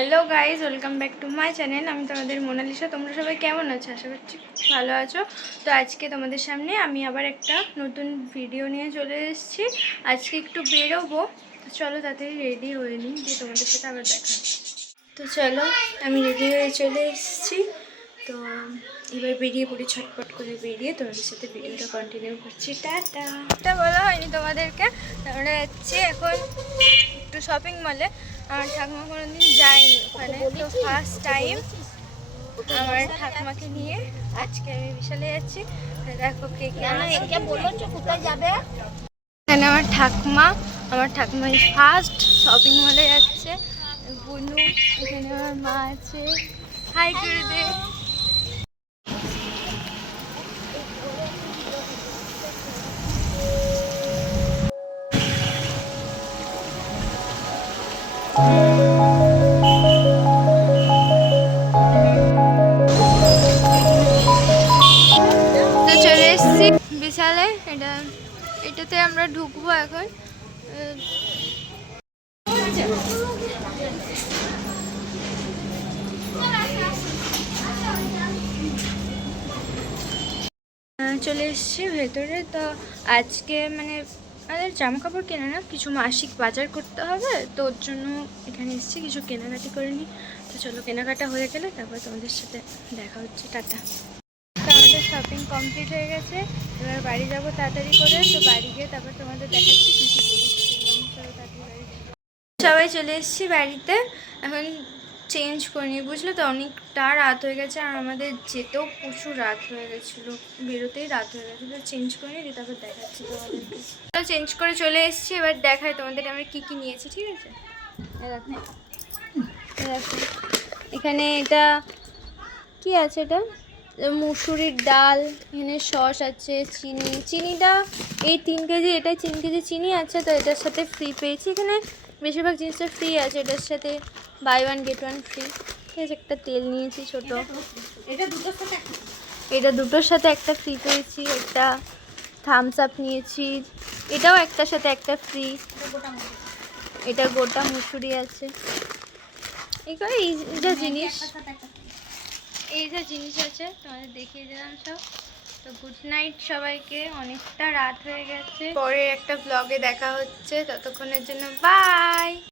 Hello guys, welcome back to my channel. আমি তোমাদের Mona Lisa. তোমরা সবাই কেমন আছো? আশা করছি ভালো আছো। তো আজকে তোমাদের সামনে আমি আবার একটা নতুন ভিডিও নিয়ে চলে এসেছি। আজকে একটু বেরোবো, তো চলো তাড়াতাড়ি রেডি হয়ে নিই, দিয়ে তোমাদের সাথে আবার দেখা। তো চলো, আমি রেডি হয়ে চলে এসেছি। তো এবার বেরিয়ে পড়ি, ছটপট করে বেরিয়ে তোমাদের সাথে ভিডিওটা কন্টিনিউ করছি। টাটা। এটা বলা হয়নি তোমাদেরকে, আমরা যাচ্ছি এখন একটু শপিং মলে। আমার ঠাকুমা কোনোদিন যায়নি ওখানে, তো ফার্স্ট টাইম আমার ঠাকুমাকে নিয়ে আজকে আমি বিশালে যাচ্ছি। দেখো কে কোথায় যাবে। এখানে আমার ঠাকুমা ফার্স্ট শপিং মলে যাচ্ছে। বুনু, এখানে আমার মা আছে। হাই করে দে। তো চলে এসেছি বিশালে। এটাতে আমরা ঢুকবো এখন। চলে এসেছি ভেতরে। তো আজকে মানে আমাদের জামা কাপড় কেনা না, কিছু মাসিক বাজার করতে হবে, তো ওর জন্য এখানে এসেছি, কিছু কেনাকাটি করে নিই। তো চলো, কেনাকাটা হয়ে গেলে তারপর তোমাদের সাথে দেখা হচ্ছে। টাটা। তো আমাদের শপিং কমপ্লিট হয়ে গেছে, এবার বাড়ি যাবো তাড়াতাড়ি করে। তো বাড়ি গিয়ে তারপর তোমাদের দেখাচ্ছি কী কী জিনিস কিনলাম। চলো তাড়াতাড়ি বাড়ি যাবো। সবাই চলে এসেছি বাড়িতে, এখন চেঞ্জ করিনি, বুঝলো তো, অনেকটা রাত হয়ে গেছে আর আমাদের যেতেও প্রচুর রাত হয়ে গেছিলো, বেরোতেই রাত হয়ে গেছিলো। চেঞ্জ করিনি, দিয়ে তারপর দেখাচ্ছি তোমাদেরকে। চেঞ্জ করে চলে এসেছি, এবার দেখাই তোমাদের আমরা কী কী নিয়েছি, ঠিক আছে? দেখো এখানে এটা কি আছে, এটা মুসুরির ডাল, এখানে সস আছে, চিনিটা এই 3 কেজি, এটাই 3 কেজি চিনি আছে। তো এটার সাথে ফ্রি পেয়েছি, এখানে বেশিরভাগ জিনিসটা ফ্রি আছে। এটার সাথে বাই 1 গেট 1 ফ্রি। ঠিক আছে, একটা তেল নিয়েছি ছোটো, এটা দুটোর সাথে একটা ফ্রি পেয়েছি। একটা থামস আপ নিয়েছি, এটাও একটার সাথে একটা ফ্রি। এটা গোটা মুসুরি আছে। এই যা জিনিস আছে তোমাদের দেখিয়ে দিলাম সব। তো গুড নাইট সবাইকে, অনেকটা রাত হয়ে গেছে। পরে একটা ব্লগে দেখা হচ্ছে, ততক্ষণের জন্য বাই।